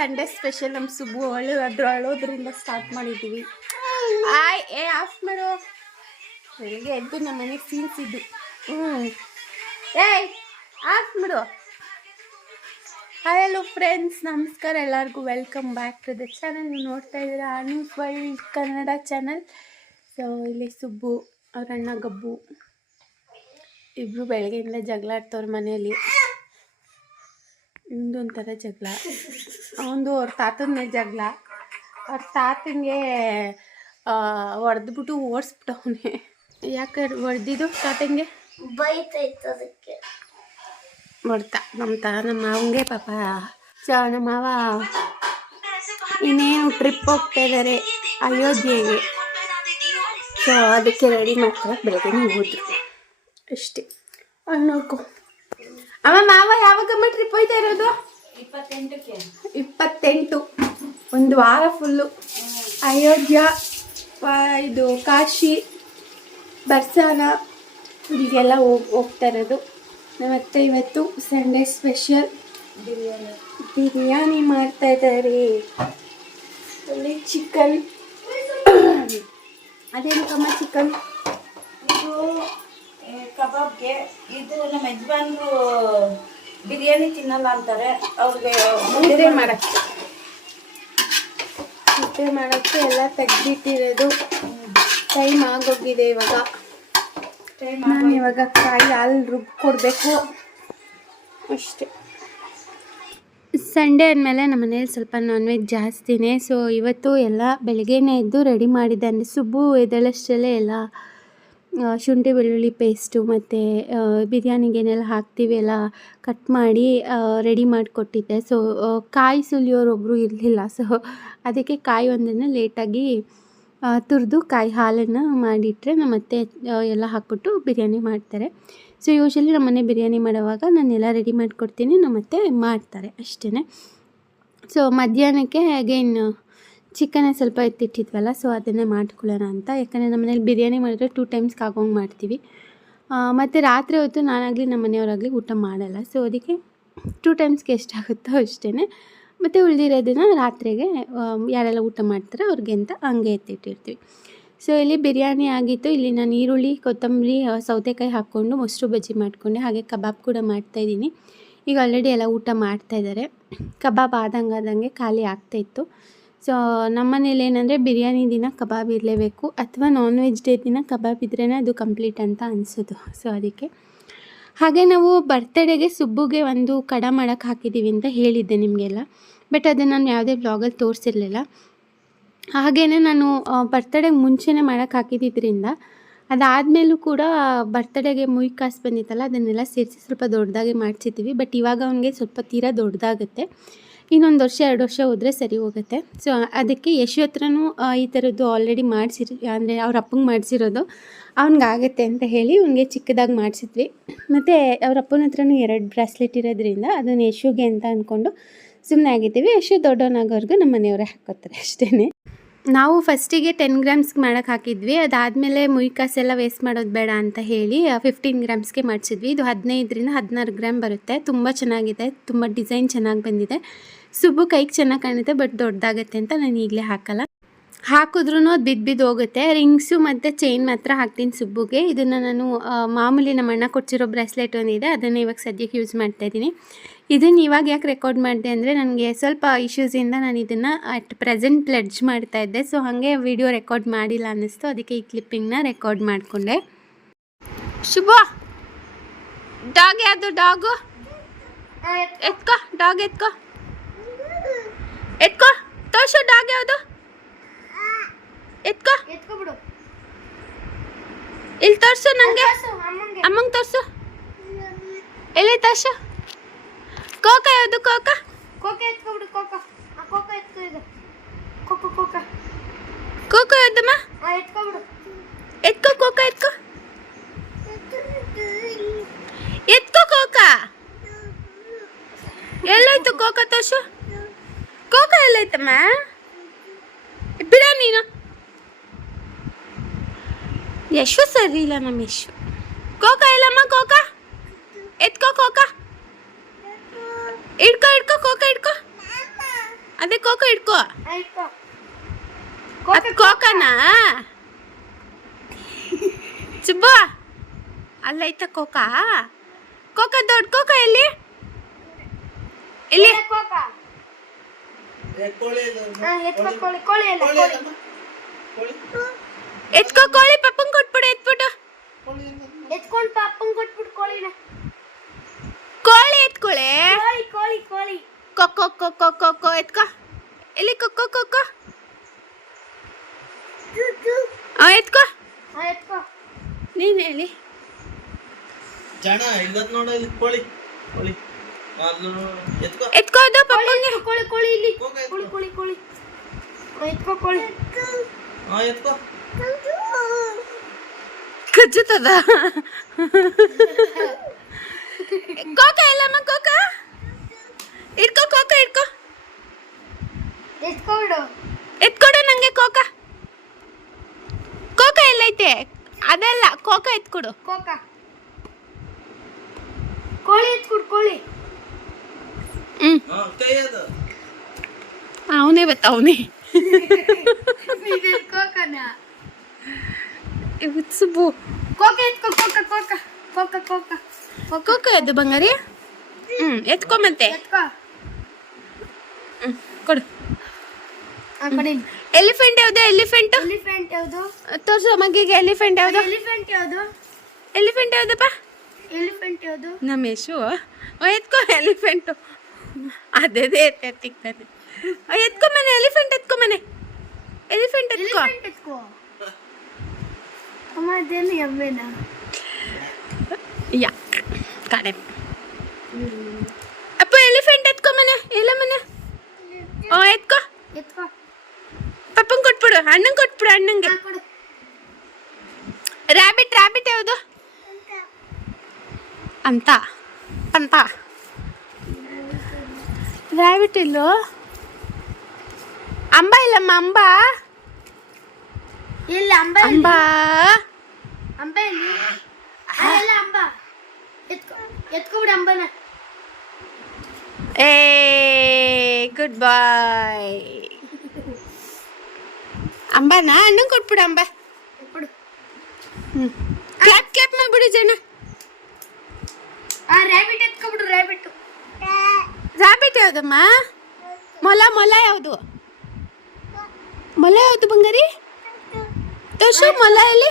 Sunday special ನಮ್ಮ ಸುಬ್ಬು ಅಳು ಅದ್ರ ಅಳೋದ್ರಿಂದ ಸ್ಟಾರ್ಟ್ ಮಾಡಿದ್ದೀವಿ ಆಯ್ ಏ ಆಫ್ ಮಾಡೋ. ಬೆಳಿಗ್ಗೆ ಎದ್ದು ನಮ್ಮ ಮನೆಗೆ ಸೀನ್ಸ್ ಇದ್ದು. ಹ್ಞೂ ಏಯ್ ಆಫ್ ಮಾಡು. ಹಾಯ್ ಹಲೋ ಫ್ರೆಂಡ್ಸ್ ನಮಸ್ಕಾರ. ಎಲ್ಲರಿಗೂ welcome back to the channel ನೀವು ನೋಡ್ತಾ ಇದ್ದೀರಾ News World Kannada channel so ಇಲ್ಲಿ ಸುಬ್ಬು ಅವ್ರ ಅಣ್ಣ ಗಬ್ಬು ಇಬ್ಬರು ಬೆಳಗ್ಗೆಯಿಂದ ಜಗಳ ಆಡ್ತವ್ರ ಮನೆಯಲ್ಲಿ. ಇನ್ನೊಂಥರ ಜಗಳ. ಅವನದು ಅವ್ರ ತಾತನ ಜಗಳ. ಅವ್ರ ತಾತನಿಗೆ ಹೊಡೆದ್ಬಿಟ್ಟು ಓಡಿಸ್ಬಿಟ್ಟವನೆ. ಯಾಕೆ ಹೊಡೆದಿದ್ದು ತಾತಂಗೆ? ಬೈತಾಯ್ತು ಅದಕ್ಕೆ. ಹೊಡ್ತ ನಮ್ಮ ತ ನಮ್ಮ ಮಾವಂಗೆ ಪಾಪ. ಚ ನಮ್ಮ ಮಾವ ಇನ್ನೇನು ಟ್ರಿಪ್ ಹೋಗ್ತಾ ಇದ್ದಾರೆ ಅಯೋಧ್ಯೆಗೆ. ಸೊ ಅದಕ್ಕೆ ರೆಡಿ ಮಾಡ್ಕೊಳಕ್ಕೆ ಬೆಳಗ್ಗೆ ಹೋದ್ರು. ಅಷ್ಟೇ. ಅಲ್ಲಿ ನೋಡ್ಕೊ. ಅಮ್ಮ ಮಾವ ಯಾವಾಗಮ್ಮ ಟ್ರಿಪ್ ಹೋಯ್ತಾ ಇರೋದು? ಇಪ್ಪತ್ತೆಂಟು ಒಂದು ವಾರ ಫುಲ್ಲು ಅಯೋಧ್ಯ ಇದು ಕಾಶಿ ಬರ್ಸಾನ ಇಲ್ಲಿಗೆಲ್ಲ ಹೋಗಿ ಹೋಗ್ತಾ ಇರೋದು. ಮತ್ತು ಇವತ್ತು ಸಂಡೇ ಸ್ಪೆಷಲ್ ಬಿರಿಯಾನಿ. ಬಿರಿಯಾನಿ ಮಾಡ್ತಾ ಇದ್ದಾರೆ. ಅಲ್ಲಿ ಚಿಕನ್ ಅದೇನಕ್ಕಮ್ಮ ಚಿಕನ್ ಇದು ಕಬಾಬ್ಗೆ. ಇದು ನಮ್ಮ ಯಜಮಾನ್ರು ಬಿರಿಯಾನಿ ತಿನ್ನಲ್ಲ ಅಂತಾರೆ ಅವ್ರಿಗೆ ಮುದ್ದೆ ಮಾಡಕ್ಕೆ. ಮುದ್ದೆ ಮಾಡೋಕ್ಕೆ ಎಲ್ಲ ತೆಗ್ದಿಟ್ಟಿರೋದು. ಟೈಮ್ ಆಗೋಗಿದೆ ಇವಾಗ. ಟೈಮ್ ನಾನು ಇವಾಗ ಕಾಯಿ ಹಾಲು ರುಬ್ಬಿ ಕೊಡಬೇಕು ಅಷ್ಟೇ. ಸಂಡೇ ಅಂದಮೇಲೆ ನಮ್ಮ ಮನೇಲಿ ಸ್ವಲ್ಪ ನಾನ್ ವೆಜ್ ಜಾಸ್ತಿನೇ ಸೊ ಇವತ್ತು ಎಲ್ಲ ಬೆಳಗ್ಗೆನೇ ಎದ್ದು ರೆಡಿ ಮಾಡಿದ್ದಾನೆ. ಸುಬ್ಬು ಎದ್ದೇಳಷ್ಟರಲ್ಲೇ ಎಲ್ಲ ಶುಂಠಿ ಬೆಳ್ಳುಳ್ಳಿ ಪೇಸ್ಟು ಮತ್ತು ಬಿರಿಯಾನಿಗೆ ಏನೆಲ್ಲ ಹಾಕ್ತೀವಿ ಎಲ್ಲ ಕಟ್ ಮಾಡಿ ರೆಡಿ ಮಾಡಿಕೊಟ್ಟಿದ್ದೆ. ಸೊ ಕಾಯಿ ಸುಲಿಯೋರೊಬ್ಬರು ಇರಲಿಲ್ಲ. ಸೊ ಅದಕ್ಕೆ ಕಾಯಿ ಒಂದನ್ನು ಲೇಟಾಗಿ ತುರಿದು ಕಾಯಿ ಹಾಲನ್ನು ಮಾಡಿಟ್ಟರೆ ನಮ್ಮ ಅತ್ತೆ ಎಲ್ಲ ಹಾಕ್ಬಿಟ್ಟು ಬಿರಿಯಾನಿ ಮಾಡ್ತಾರೆ. ಸೊ ಯೂಶಲಿ ನಮ್ಮನೆ ಬಿರಿಯಾನಿ ಮಾಡೋವಾಗ ನಾನೆಲ್ಲ ರೆಡಿ ಮಾಡಿಕೊಡ್ತೀನಿ. ನಮ್ಮ ಅತ್ತೆ ಮಾಡ್ತಾರೆ ಅಷ್ಟೇ ಸೊ ಮಧ್ಯಾಹ್ನಕ್ಕೆ ಅಗೇನ್ ಚಿಕನೇ ಸ್ವಲ್ಪ ಎತ್ತಿಟ್ಟಿದ್ವಲ್ಲ ಸೊ ಅದನ್ನೇ ಮಾಡ್ಕೊಳ್ಳೋಣ ಅಂತ. ಯಾಕಂದರೆ ನಮ್ಮ ಮನೇಲಿ ಬಿರಿಯಾನಿ ಮಾಡಿದ್ರೆ ಟೂ ಟೈಮ್ಸ್ಗೆ ಆಗೋಂಗೆ ಮಾಡ್ತೀವಿ. ಮತ್ತು ರಾತ್ರಿ ಹೊತ್ತು ನಾನಾಗಲಿ ನಮ್ಮ ಮನೆಯವರಾಗಲಿ ಊಟ ಮಾಡಲ್ಲ. ಸೊ ಅದಕ್ಕೆ ಟೂ ಟೈಮ್ಸ್ಗೆ ಎಷ್ಟಾಗುತ್ತೋ ಅಷ್ಟೇ ಮತ್ತು ಉಳಿದಿರೋದನ್ನ ರಾತ್ರಿಗೆ ಯಾರೆಲ್ಲ ಊಟ ಮಾಡ್ತಾರೋ ಅವ್ರಿಗೆ ಅಂತ ಹಂಗೆ ಎತ್ತಿಟ್ಟಿರ್ತೀವಿ. ಸೊ ಇಲ್ಲಿ ಬಿರಿಯಾನಿ ಆಗಿತ್ತು. ಇಲ್ಲಿ ನಾನು ಈರುಳ್ಳಿ ಕೊತ್ತಂಬರಿ ಸೌತೆಕಾಯಿ ಹಾಕ್ಕೊಂಡು ಮೊಸರು ಬಜ್ಜಿ ಮಾಡಿಕೊಂಡೆ. ಹಾಗೆ ಕಬಾಬ್ ಕೂಡ ಮಾಡ್ತಾಯಿದ್ದೀನಿ ಈಗ ಆಲ್ರೆಡಿ ಎಲ್ಲ ಊಟ ಮಾಡ್ತಾಯಿದ್ದಾರೆ ಕಬಾಬ್ ಆದಂಗೆ ಆದಂಗೆ ಖಾಲಿ ಆಗ್ತಾಯಿತ್ತು ಸೊ, ನಮ್ಮನೇಲಿ ಏನಂದರೆ ಬಿರಿಯಾನಿ ದಿನ ಕಬಾಬ್ ಇರಲೇಬೇಕು ಅಥವಾ ನಾನ್ ವೆಜ್ ಡೇ ದಿನ ಕಬಾಬ್ ಇದ್ರೇ ಅದು ಕಂಪ್ಲೀಟ್ ಅಂತ ಅನಿಸೋದು. ಸೊ, ಅದಕ್ಕೆ. ಹಾಗೆ ನಾವು ಬರ್ತಡೇಗೆ ಸುಬ್ಬುಗೆ ಒಂದು ಕಡ ಮಾಡೋಕ್ಕೆ ಹಾಕಿದ್ದೀವಿ ಅಂತ ಹೇಳಿದ್ದೆ ನಿಮಗೆಲ್ಲ. ಬಟ್ ಅದನ್ನು ನಾನು ಯಾವುದೇ ಬ್ಲಾಗಲ್ಲಿ ತೋರಿಸಿರಲಿಲ್ಲ. ಹಾಗೆಯೇ ನಾನು ಬರ್ತಡೇಗೆ ಮುಂಚೆನೇ ಮಾಡೋಕ್ಕೆ ಹಾಕಿದ್ದಿದ್ದರಿಂದ ಅದಾದಮೇಲೂ ಕೂಡ ಬರ್ತಡೇಗೆ ಮುಯ್ ಕಾಸು ಬಂದಿತ್ತಲ್ಲ, ಅದನ್ನೆಲ್ಲ ಸೇರಿಸಿ ಸ್ವಲ್ಪ ದೊಡ್ಡದಾಗಿ ಮಾಡಿಸಿದ್ವಿ. ಬಟ್ ಇವಾಗ ಅವನಿಗೆ ಸ್ವಲ್ಪ ತೀರಾ ದೊಡ್ಡದಾಗುತ್ತೆ. ಇನ್ನೊಂದು ವರ್ಷ, ಎರಡು ವರ್ಷ ಹೋದರೆ ಸರಿ ಹೋಗುತ್ತೆ. ಸೊ ಅದಕ್ಕೆ ಯಶು ಹತ್ರನೂ ಈ ಥರದ್ದು ಆಲ್ರೆಡಿ ಮಾಡಿಸಿರಿ, ಅಂದರೆ ಅವ್ರ ಅಪ್ಪಂಗೆ ಮಾಡಿಸಿರೋದು. ಆಗುತ್ತೆ ಅಂತ ಹೇಳಿ ಅವ್ನಿಗೆ ಚಿಕ್ಕದಾಗಿ ಮಾಡಿಸಿದ್ವಿ. ಮತ್ತು ಅವ್ರ ಅಪ್ಪನ ಹತ್ರನೂ ಎರಡು ಬ್ರಾಸ್ಲೆಟ್ ಇರೋದ್ರಿಂದ ಅದನ್ನು ಯಶುಗೆ ಅಂತ ಅಂದ್ಕೊಂಡು ಸುಮ್ಮನೆ ಆಗಿದ್ದೀವಿ. ಯಶು ದೊಡ್ಡವನಾಗೋರ್ಗು ನಮ್ಮ ಮನೆಯವರೇ ಹಾಕೋತಾರೆ ಅಷ್ಟೇ ನಾವು ಫಸ್ಟಿಗೆ ಟೆನ್ ಗ್ರಾಮ್ಸ್ಗೆ ಮಾಡೋಕ್ಕೆ ಹಾಕಿದ್ವಿ. ಅದಾದಮೇಲೆ ಮುಯ್ಕಾಸ್ ಎಲ್ಲ ವೇಸ್ಟ್ ಮಾಡೋದು ಬೇಡ ಅಂತ ಹೇಳಿ ಫಿಫ್ಟೀನ್ ಗ್ರಾಮ್ಸ್ಗೆ ಮಾಡಿಸಿದ್ವಿ. ಇದು ಹದಿನೈದರಿಂದ ಹದಿನಾರು ಗ್ರಾಮ್ ಬರುತ್ತೆ. ತುಂಬ ಚೆನ್ನಾಗಿದೆ. ತುಂಬ ಡಿಸೈನ್ ಚೆನ್ನಾಗಿ ಬಂದಿದೆ. ಸುಬ್ಬು ಕೈಗೆ ಚೆನ್ನಾಗಿ ಕಾಣುತ್ತೆ, ಬಟ್ ದೊಡ್ಡದಾಗತ್ತೆ ಅಂತ ನಾನು ಈಗಲೇ ಹಾಕಲ್ಲ. ಹಾಕಿದ್ರೂ ಅದು ಬಿದ್ದು ಬಿದ್ದು ಹೋಗುತ್ತೆ. ರಿಂಗ್ಸು ಮತ್ತು ಚೈನ್ ಮಾತ್ರ ಹಾಕ್ತೀನಿ ಸುಬ್ಬುಗೆ. ಇದನ್ನು ನಾನು ಮಾಮೂಲಿ ನಮ್ಮ ಅಣ್ಣ ಕೊಟ್ಟಿರೋ ಬ್ರೆಸ್ಲೆಟ್ ಒಂದಿದೆ. ಅದನ್ನು ಇವಾಗ ಸದ್ಯಕ್ಕೆ ಯೂಸ್ ಮಾಡ್ತಾ ಇದ್ದೀನಿ. ಇದನ್ನು ಇವಾಗ ಯಾಕೆ ರೆಕಾರ್ಡ್ ಮಾಡಿದೆ ಅಂದರೆ ನನಗೆ ಸ್ವಲ್ಪ ಇಶ್ಯೂಸಿಂದ ನಾನು ಇದನ್ನು ಅಟ್ ಪ್ರೆಸೆಂಟ್ ಪ್ಲೆಡ್ಜ್ ಮಾಡ್ತಾ ಇದ್ದೆ. ಸೊ ಹಾಗೆ ವಿಡಿಯೋ ರೆಕಾರ್ಡ್ ಮಾಡಿಲ್ಲ ಅನ್ನಿಸ್ತು. ಅದಕ್ಕೆ ಈ ಕ್ಲಿಪ್ಪಿಂಗ್ನ ರೆಕಾರ್ಡ್ ಮಾಡಿಕೊಂಡೆ. ಶುಭ! ಡಾಗ್ ಯಾವುದು? ಡಾಗು ಎತ್ಕೋ ಡಾಗ್ ಎತ್ಕೋ. ಎತ್ಕೋ, ತೋರ್ಸು ಡಾಗ್ ಯಾವುದು? ಎತ್ಕೋ. ಇಲ್ಲಿ ತೋರಿಸು ನನಗೆ ಅಮ್ಮಂಗೆ ತೋರ್ಸು. ಎಲ್ಲಿ ತೋರ್ಸು? ಕೋಕ ಯಾವುದು ಕೋಕ? ಕೋಕ ಎತ್ಕೊಬಿಡು ಕೋಕ. ಕೋಕ ಎತ್ಕೊ ಇದು. ಕೋಕ ಕೋಕ. ಕೋಕ ಯಾವ್ದಮ್ಮ ಎತ್ಕೊಬಿಡು ಎತ್ಕೋ ಕೋಕ ಎತ್ಕೋ. ಎತ್ಕೋ ಕೋಕ. ಎಲ್ಲೋಯ್ತು ಕೋಕ ತೋರ್ಸು? ಕೋಕ ಎಲ್ಲೈತಮ್ಮ ಬಿಡ ನೀನು. ಯಶು ಸರಿ ಇಲ್ಲ ನಮ್ಮ ಯಶು ಕೋಕ ಇಲ್ಲಮ್ಮ ಕೋಕ ಎತ್ಕೋ ಕೋಕ ಇಡ್ಕೋ ಇಡ್ಕೋ ಕೋಕ ಇಡ್ಕೋ ಅದೇ ಕೋಕೋ ಇಟ್ಕೋ ಅದ್ ಕೋಕನಾ? ಸುಬ್ಬ ಅಲ್ಲೈತ ಕೋಕಾ? ಕೋಕ ದೊಡ್ಡ ಕೋಕ ಎಲ್ಲಿ? ಇಲ್ಲಿ ಕೋಳಿ ಎತ್ಕೋ ಕೋಳಿ. ಕೋಳಿ ಕೋಳಿ ಕೋಳಿ ಕೋಳಿ. ಪಪ್ಪಂಗ್ ಕೊಟ್ಬಿಡು ಎತ್ಬಿಟ್ಟು ಕೋಳಿ? ಎತ್ಕೊಂಡು ಪಾಪಂಗ್ ಕೊಟ್ಬಿಟ್ಟು ಕೋಳಿನ. ಕೋಳಿ ಎತ್ಕೊಳೆ? ಕೋಳಿ ಕೋಳಿ ಕೋಳಿ. ಕೊಕ್ಕೊ ಕೊಕ್ಕೊ ಕೊಕ್ಕೊ ಎತ್ಕೋ ಎಲ್ಲಿ ಕೊಕ್ಕೋ ಕೊಕ್ಕೋ ಆ ಎತ್ಕೋ ಹಾ ಎತ್ಕೋ ನೀನ್ ಹೇಳಿ. ಜನ ಇಲ್ಲದ್ ನೋಡ ಇಲ್ಲಿ ಕೋಳಿ ಕೋಳಿ. ಅಲ್ಲೂ ಎತ್ಕೋ. ಎತ್ಕೋ ಅದು ಕೋಳಿ ಪಪ್ಪಂಗೆ ಎತ್ಕೋ, ಕೋಳಿ ಕೋಳಿ ಇಲ್ಲಿ. ಕೋಕ ಎತ್ಕೋ. ಕೋಳಿ ಕೋಳಿ ಕೋಳಿ. ಹಾ, ಎತ್ಕೋ ಕೋಳಿ. ಹಾ ಎತ್ಕೋ. ಕಚ್ಚುತ್ತದ ಕೋಕ ಎಲ್ಲಮ್ಮ ಕೋಕ? ಇಟ್ಕೋ ಕೋಕ ಇಟ್ಕೋ. ಎತ್ಕೊಡು ಎತ್ಕೊಡು ನಂಗೆ ಕೋಕ. ಕೋಕ ಎಲ್ಲೈತೆ? ಅದಲ್ಲ ಕೋಕ ಎತ್ಕೊಡು ಕೋಕ. ಕೋಳಿ ಎತ್ಕೊಡು ಕೋಳಿ. ಅವನೇ ಬತ್ತ ಅವನೇ. ಕೋಕನ? ಇವತ್ತು ಸುಬ್ಬು ಕೋಕ ಎತ್ಕೋ ಕೋಕ ಕೋಕ ಕೋಕ ಕೋಕ. ಕೋಕ ಎದ್ದು ಬಂಗಾರಿ? ಹ್ಮ್ ಎತ್ಕೊ ಮತ್ತೆ. ಎತ್ಕೋ. ಹ್ಮ್ ಕೊಡು. ಆ ಕಡೆ ಎಲಿಫೆಂಟ್ ಯಾವ್ದು? ಎಲಿಫೆಂಟ್ ಎಲಿಫೆಂಟ್ ಯಾವುದು? ತೋರ್ಸು ಮಗಿಗೆ ಎಲಿಫೆಂಟ್ ಯಾವ್ದು? ಎಲಿಫೆಂಟ್ ಯಾವುದು? ಎಲಿಫೆಂಟ್ ಯಾವ್ದಪ್ಪ? ಎಲಿಫೆಂಟ್ ಯಾವುದು? ನಮ್ಮ ಯಶು. ಎತ್ಕೋ ಎಲಿಫೆಂಟು ಅದೇ ಎತ್ತಿಕ್ತಾನೆ ಎತ್ಕೊ ಮನೆ ಎಲಿಫೆಂಟ್ ಎತ್ಕೊ ಮನೆ. ಎಲಿಫೆಂಟ್ ಎತ್ಕೋ. ಎತ್ಕೋ? ಅಮ್ಮ ಅದೇನು ಎಮ್ಮೆನಾ? ಯಾ ಕಡೆ. ಅಪ್ಪ ಎಲಿಫೆಂಟ್ ಎತ್ಕೊ ಮನೆ. ಎಲ್ಲ ಮನೆ? ಓ ಎತ್ಕೋ. ಎತ್ಕೋ. ಪಪ್ಪಂಗೆ ಕೊಟ್ಬಿಡು ಅಣ್ಣಂಗೆ ಕೊಟ್ಬಿಡು ಅಣ್ಣಂಗೆ ಹಾ, ಕೊಡು ರ್ಯಾಬಿಟ್ ರ್ಯಾಬಿಟ್ ಯಾವುದು ಅಂತ ಅಂತ ರ್ಯಾಬಿಟ್ ಇಲ್ಲೋ ಅಂಬ ಇಲ್ಲಮ್ಮ ಅಂಬ ಇಲ್ಲ ಅಂಬ ಎಲ್ಲಿ? ಅಂಬ ಅಂಬ ಎಲ್ಲಿ ಅಲ್ಲ ಅಂಬ ಎತ್ಕೋ ಎತ್ಕೊಬಿಡು ಅಂಬನ ಏ ಗುಡ್ ಬಾಯ್ ಅಂಬನಾ ಅಣ್ಣ ಕೊಟ್ಬಿಡು ಅಂಬ. ಕ್ಯಾಪ್ ಕ್ಲಾಪ್ ಕ್ಲಾಪ್ ಮಾಡ್ಬಿಡು ಜನ. ರ್ಯಾಬಿಟ್ ಎತ್ಕೊಬಿಡು ರ್ಯಾಬಿಟ್ ರ್ಯಾಬಿಟ್ ಯಾವ್ದಮ್ಮ? ಮೊಲ ಮೊಲ ಯಾವುದು? ಮೊಲ ಯಾವುದು ಬಂಗಾರಿ? ತೋರ್ಸು ಮೊಲ ಎಲ್ಲಿ?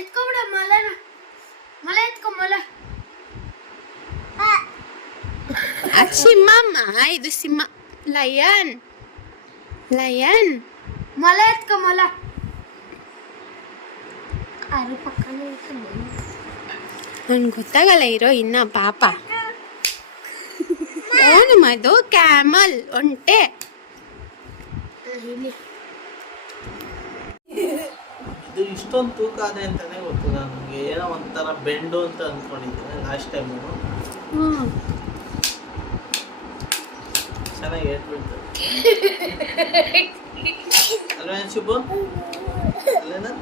ಎತ್ಕೊಬಿಡು ಮೊಲನ. ಮೊಲ ಎತ್ಕೊ ಮೊಲ. ಅದು ಸಿಂಹಮ್ಮ ಇದು ಸಿಂಹ. ಲಯನ್ ಲಯನ್ ಮೊಲ ಎತ್ಕೊ ಮೊಲ. ಅರೆ ಪಕ್ಕನೇ ನನ್ಗೆ ಗೊತ್ತಾಗಲ್ಲ ಇರೋ ಇನ್ನ ಪಾಪ. ಓನು ಮದು ಕ್ಯಾಮಲ್ ಒಂಟೆ. ಇದು ಇಷ್ಟೊಂದು ತೂಕ ಇದೆ ಅಂತಾನೆ ಗೊತ್ತು ನನಗೆ. ಏನೋ ಒಂಥರ ಬೆಂಡು ಅಂತ ಅಂದ್ಕೊಂಡಿದ್ದೆ ಲಾಸ್ಟ್ ಟೈಮು ಹ್ಮ್. ಚೆನ್ನಾಗಿ ಹೇಳ್ಬಿಡ್ತು. ಅಲ್ವಾ ಶುಭು? ಅಲ್ಲೇನಾ?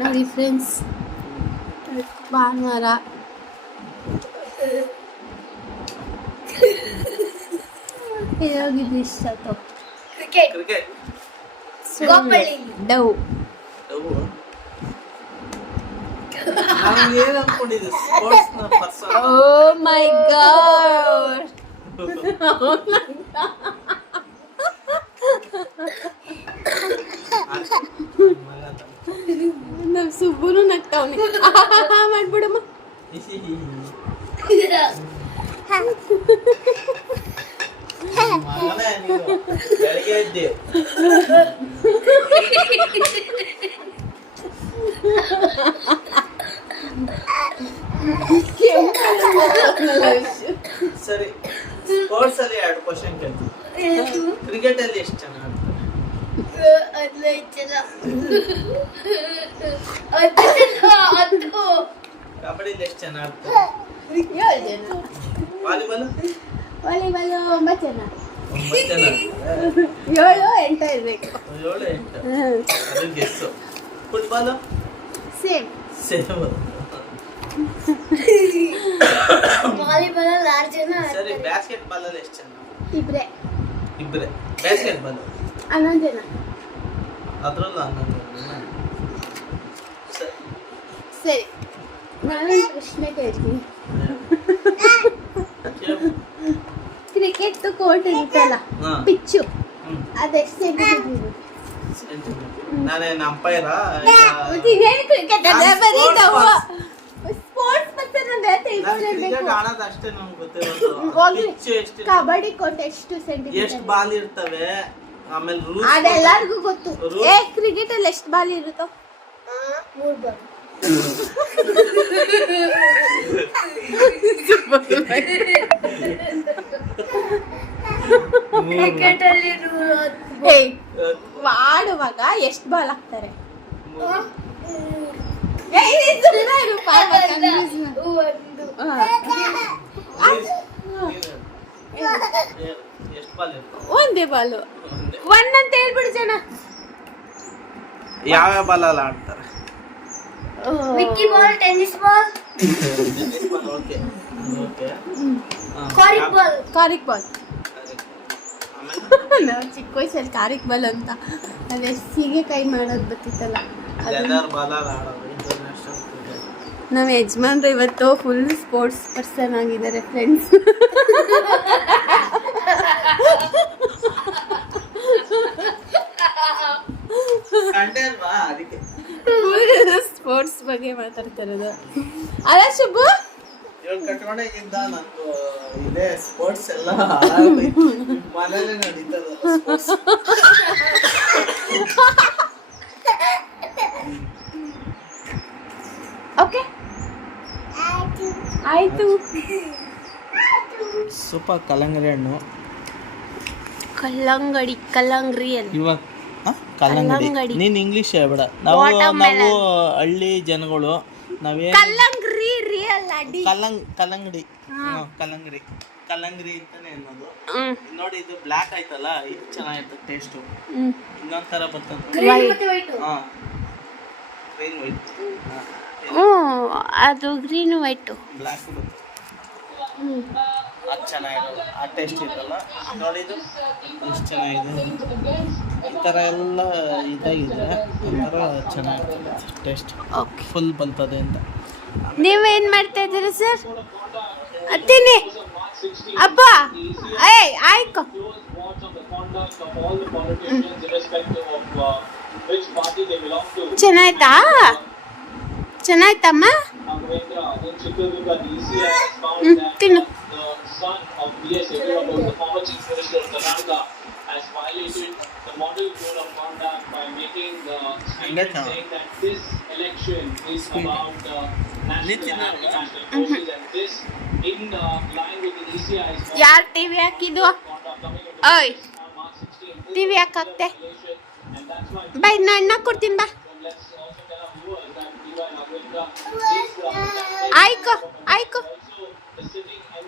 ನೋಡಿ ಫ್ರೆಂಡ್ಸ್ ಭಾನುವಾರ. ಹೋಗಿದ್ದು ಇಷ್ಟ ಆಯ್ತು ಕ್ರಿಕೆಟ್ ಕ್ರಿಕೆಟ್ ಗೋಪಳ್ಳಿ ಡವ್ ನಾವು ಏನು ಅನ್ಕೊಂಡಿದ್ದೆ ನ ಪರ್ಸನ್ ಓ ಮೈ ಗಾಡ್ నాకు సుబ్బును నట్టా ఉంది మాట్లాడమ్మా. ಹತ್ತು ಕಬಡ್ಡಿಲಿ ಎಷ್ಟು ಚೆನ್ನಾಗಿ ಏಳು ಜನ ವಾಲಿಬಾಲ್ ವಾಲಿಬಾಲ್ ಒಂಬತ್ತು ಜನ ಜನ ಏಳು ಎಂಟ ಇರ್ಬೇಕು ಏಳು ಎಂಟು ಅದು guess football same same volleyball ಅಲ್ಲಿ ಆರು ಜನ ಸರಿ ಬ್ಯಾಸ್ಕೆಟ್ ಬಾಲ್ ಅಲ್ಲಿ ಎಷ್ಟು ಜನ? ಇಬ್ರೆ. ಇಬ್ಬರೇ ಬ್ಯಾಸ್ಕೆಟ್ ಬಾಲ್ ಹನ್ನೊಂದು ಜನ. ಅದ್ರಲ್ಲೂ. ಸರಿ. ಸರಿ. ನಾನೊಂದು ಪ್ರಶ್ನೆ ಕೇಳ್ತೀನಿ. ಕ್ರಿಕೆಟ್ ಕೋರ್ಟ್ ಇರುತ್ತಲ್ಲ. ಪಿಚ್ಚು. ಅದು ಅದೆಷ್ಟು ಸೆಂಟಿಮೀಟರ್ ಇರುತ್ತೆ ನಾನೇನು ಅಂಪೈರಾ ಇನ್ನೇನು ಕ್ರಿಕೆಟ್ ಅದೇ ಬರೀ ನಾವು. ಸ್ಪೋರ್ಟ್ಸ್ ಮತ್ತೆ ನಂದು ಕ್ರಿಕೆಟ್ ಆಡೋದು ಅಷ್ಟೇ ನಮ್ಗೆ ಗೊತ್ತಿರೋದು. ಎಷ್ಟು ಕಬಡ್ಡಿ ಕೋರ್ಟ್ ಎಷ್ಟು ಎಷ್ಟು ಸೆಂಟಿಮೀಟರ್ ಬಾಲ್ ಇರ್ತವೆ? ಆಮೇಲೆ ರೂಲ್ಸ್ ಅದೆಲ್ಲರಿಗೂ ಗೊತ್ತು. ಏ ಕ್ರಿಕೆಟ್ ಅಲ್ಲಿ ಎಷ್ಟು ಬಾಲ್ ಇರುತ್ತೋ? ಮೂರು. ಬಾಲ್ ಕ್ರಿಕೆಟ್ ಅಲ್ಲಿ ಆಡುವಾಗ ಎಷ್ಟು ಬಾಲ್ ಹಾಕ್ತಾರೆ ಒಂದೇ ಬಾಲ್. ಒನ್ ಅಂತ ಹೇಳ್ಬಿಡು ಜನ. ಯಾವ್ಯಾವ ಅಲ್ಲ ಆಡ್ತಾರೆ? ವಿಕ್ಕಿ ಬಾಲ್ ಟೆನ್ನಿಸ್ ಬಾಲ್ ಕಾರಿಕ್ ಬಾಲ್ ಕಾರಿಕ್ ಬಾಲ್ ನಾವು ಚಿಕ್ಕ ವಯಸ್ಸಲ್ಲಿ ಕಾರಿಕ್ ಬಾಲ್ ಅಂತ. ಅದೇ ಕೈ ಮಾಡೋದು ಬರ್ತಿತ್ತಲ್ಲ. ನಮ್ಮ ಯಜಮಾನ್ರು ಇವತ್ತು ಫುಲ್ ಸ್ಪೋರ್ಟ್ಸ್ ಪರ್ಸನ್ ಆಗಿದ್ದಾರೆ ಫ್ರೆಂಡ್ಸ್ ಸಂಡೇ ಅಲ್ವಾ ಅದಕ್ಕೆ ಸ್ಪೋರ್ಟ್ಸ್ ಬಗ್ಗೆ ಮಾತಾಡ್ತಿರೋದು. ಅಲ್ಲ ಶುಭು. ನಂದು ಸ್ಪೋರ್ಟ್ಸ್ ಎಲ್ಲ. ಮನೇಲೆ ಓಕೆ ಆಯ್ತು. ಸೂಪರ್ ಕಲ್ಲಂಗಡಿ ಹಣ್ಣು. ಕಲ್ಲಂಗಡಿ ಕಲ್ಲಂಗಡಿ ಇವಾಗ? ಕಲ್ಲಂಗಡಿ. ಕಲ್ಲಂಗಡಿ. ನೀನ್ ಇಂಗ್ಲಿಷ್ ಹೇಳ್ಬೇಡ ನಾವು. ನಾವು ಹಳ್ಳಿ ಜನಗಳು ನಾವೇ ಕಲ್ಲಂಗಡಿ ರಿಯಲ್ ಅಡಿ. ಕಲ್ಲಂಗ್ ಕಲ್ಲಂಗಡಿ. ಕಲ್ಲಂಗಡಿ. ಕಲ್ಲಂಗಡಿ ಅಂತಾನೆ ಅನ್ನೋದು. ನೋಡಿ ಇದು ಬ್ಲ್ಯಾಕ್ ಆಯ್ತಲ್ಲ ಇದು ಚೆನ್ನಾಗಿರ್ತದೆ ಟೇಸ್ಟ್ ಇನ್ನೊಂದ್ ತರ ಬರ್ತದೆ. ಗ್ರೀನ್ ಮತ್ತೆ ವೈಟ್ ಹಾ. ಗ್ರೀನ್ ವೈಟ್ ಹ್ಮ್ ಅದು ಗ್ರೀನ್ ವೈಟು ಬ್ಲ್ಯಾಕ್ ಬರ್ತದೆ. ಅದು ಚೆನ್ನಾಗಿರೋದು. ಆ ಟೇಸ್ಟ್ ಇರಲ್ಲ ನೋಡಿದ್ದು ಎಷ್ಟು ಚೆನ್ನಾಗಿದೆ. ಈ ಥರ ಎಲ್ಲ ಇದಾಗಿದೆ ಒಂಥರ ಚೆನ್ನಾಗಿರ್ತದೆ ಟೇಸ್ಟ್ ಓಕೆ ಫುಲ್ ಬಲ್ತದೆ ಅಂತ. ನೀವೇನು ಮಾಡ್ತಾ ಇದ್ದೀರಾ ಸರ್? ಹತ್ತೀನಿ ಅಪ್ಪ ಏಯ್ ಆಯ್ತು ಚೆನ್ನಾಯ್ತಾ? ಚೆನ್ನಾಯ್ತಮ್ಮ? ಹ್ಮ್ ತಿನ್ನು ಹಂಗೆ ಚೆನ್ನಾಗಿ ಯಾರು ಟಿವಿ ಹಾಕಿದ್ದು? ಓಯ್. ಟಿವಿ ಯಾಕೆ ಹಾಕ್ತೆ ಬೈ ನಾ ಅಣ್ಣ ಕೊಡ್ತೀನಿ ಬಾ. ಆಯ್ಕೋ ಆಯ್ಕೋ.